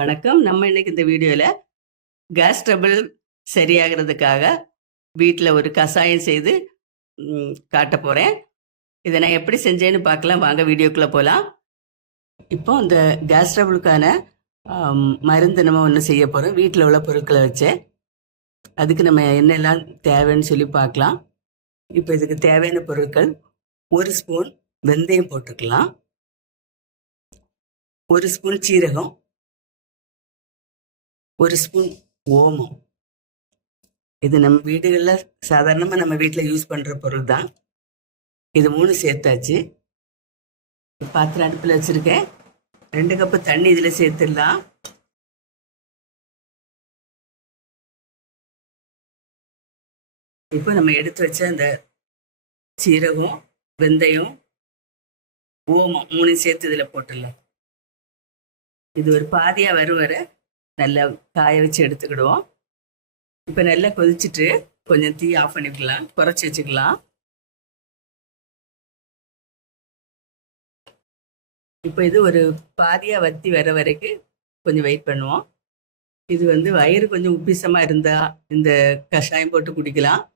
வணக்கம். நம்ம இன்னைக்கு இந்த வீடியோவில் கேஸ் ட்ரபிள் சரியாகிறதுக்காக வீட்டில் ஒரு கஷாயம் செய்து காட்ட போகிறேன் இதை நான் எப்படி செஞ்சேன்னு பார்க்கலாம். வாங்க வீடியோக்குள்ளே போகலாம் இப்போ இந்த கேஸ் ட்ரபிளுக்கான மருந்து நம்ம ஒன்று செய்ய போகிறோம் வீட்டில் உள்ள பொருட்களை வச்சு. அதுக்கு நம்ம என்னெல்லாம் தேவைன்னு சொல்லி பார்க்கலாம். இப்போ இதுக்கு தேவையான பொருட்கள் ஒரு ஸ்பூன் வெந்தயம் போட்டுக்கலாம். ஒரு ஸ்பூன் சீரகம். ஒரு ஸ்பூன் ஓமம். இது நம்ம வீடுகளில் சாதாரணமாக நம்ம வீட்டில் யூஸ் பண்ணுற பொருள் தான். இது மூணு சேர்த்தாச்சு. பாத்திரம் அடுப்பில் வச்சுருக்கேன். ரெண்டு கப்பு தண்ணி இதில் சேர்த்துடலாம். இப்போ நம்ம எடுத்து வச்ச அந்த சீரகம் வெந்தயம் ஓமம் மூணையும் சேர்த்து இதில் போட்டுடலாம். இது ஒரு பாதியாக வரும் வர. நல்லா காய வச்சு எடுத்துக்கிடுவோம். இப்போ நல்லா கொதிச்சுட்டு கொஞ்சம் தீ ஆஃப் பண்ணிக்கலாம். குறைச்சி வச்சுக்கலாம். இப்போ இது ஒரு பாதியாக வத்தி வர வரைக்கும் கொஞ்சம் வெயிட் பண்ணுவோம். இது வந்து வயிறு கொஞ்சம் உப்பிசமாக இருந்தால் இந்த கஷாயம் போட்டு குடிக்கலாம்.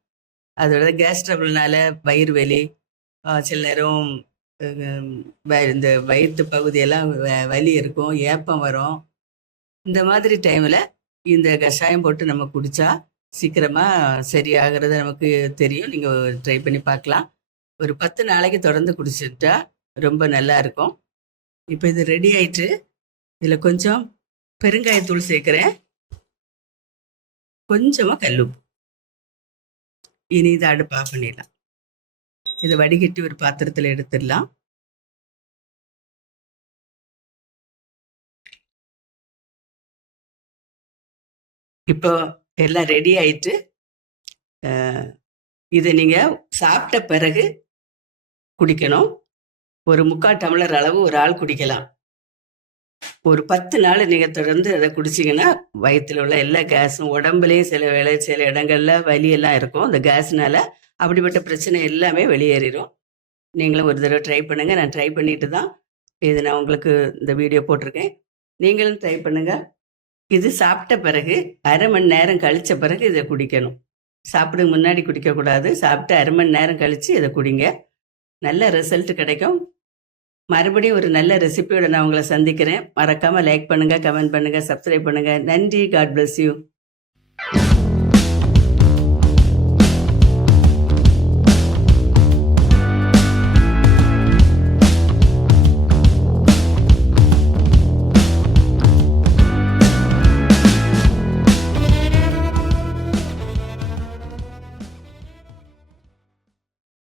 அதோட கேஸ் ட்ரபிள்னால வயிறு வலி சில நேரம் வ- இந்த வயிற்று பகுதியெல்லாம் வ- வலி இருக்கும் ஏப்பம் வரும். இந்த மாதிரி டைமில் இந்த கஷாயம் போட்டு நம்ம குடித்தா சீக்கிரமாக சரியாகிறது நமக்கு தெரியும். நீங்கள் ட்ரை பண்ணி பார்க்கலாம். ஒரு பத்து நாளைக்கு தொடர்ந்து குடிச்சிட்டா ரொம்ப நல்லா இருக்கும். இப்போ இது ரெடி ஆயிட்டு இதில் கொஞ்சம் பெருங்காயத்தூள் சேர்க்குறேன். கொஞ்சமாக கல்லுப்பு. இனி இதை அடுப்பாக பண்ணிடலாம். இதை வடிகட்டி ஒரு பாத்திரத்தில் எடுத்துடலாம். இப்போ எல்லாம் ரெடி ஆயிட்டு இதை நீங்கள் சாப்பிட்ட பிறகு குடிக்கணும். ஒரு முக்கால் டம்ளர் அளவு ஒரு ஆள் குடிக்கலாம். ஒரு பத்து நாள் நீங்கள் தொடர்ந்து அதை குடிச்சிங்கன்னா வயிற்றில் உள்ள எல்லா கேஸும் உடம்புலேயும் சில வேலை சில இடங்களில் வலியெல்லாம் இருக்கும். அந்த கேஸ்னால அப்படிப்பட்ட பிரச்சனை எல்லாமே வெளியேறிடும் நீங்களும் ஒரு தடவை ட்ரை பண்ணுங்கள் நான் ட்ரை பண்ணிட்டு தான் இது நான் உங்களுக்கு இந்த வீடியோ போட்டிருக்கேன். நீங்களும் ட்ரை பண்ணுங்கள் இது சாப்பிட்ட பிறகு அரை மணி நேரம் கழிச்ச பிறகு இதை குடிக்கணும். சாப்பிடு முன்னாடி குடிக்கக்கூடாது. சாப்பிட்டு அரை மணி நேரம் கழித்து இதை குடிங்க. நல்ல ரிசல்ட் கிடைக்கும். மறுபடியும் ஒரு நல்ல ரெசிபியோட நான் உங்களை சந்திக்கிறேன். மறக்காமல் லைக் பண்ணுங்கள் கமெண்ட் பண்ணுங்கள் சப்ஸ்கிரைப் பண்ணுங்கள் நன்றி. God bless you